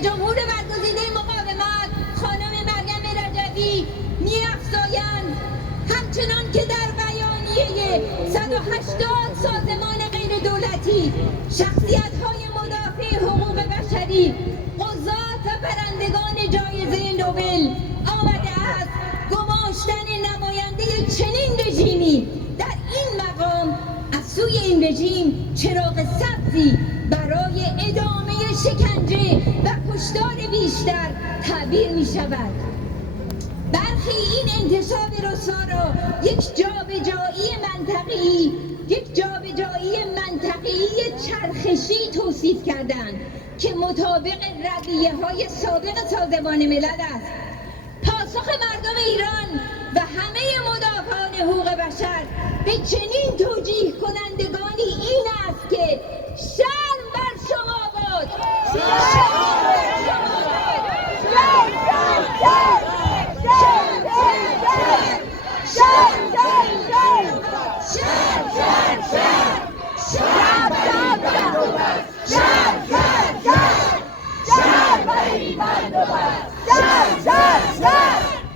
جمهور برگزیده مقاومت خانم مریم رجبی می‌افزایند همچنان که در بیانیه 180 سازمان غیر دولتی، شخصیت‌های مدافع حقوق بشری، قضات و برندگان جایزه نوبل آمده است گماشتن نماینده چنین رژیمی در این مقام از سوی این رژیم چراغ سبزی برای ادامه شکنجه و کشتار بیشتر تعبیر می شود. برخی این انتصاب رسوا را یک جابجایی منطقی چرخشی توصیف کردند که مطابق رویه‌های سابق سازمان ملل است. پاسخ مردم ایران و همه مدافعان حقوق بشر به چنین توجیه کنندگانی این است که شرم بر شما باد.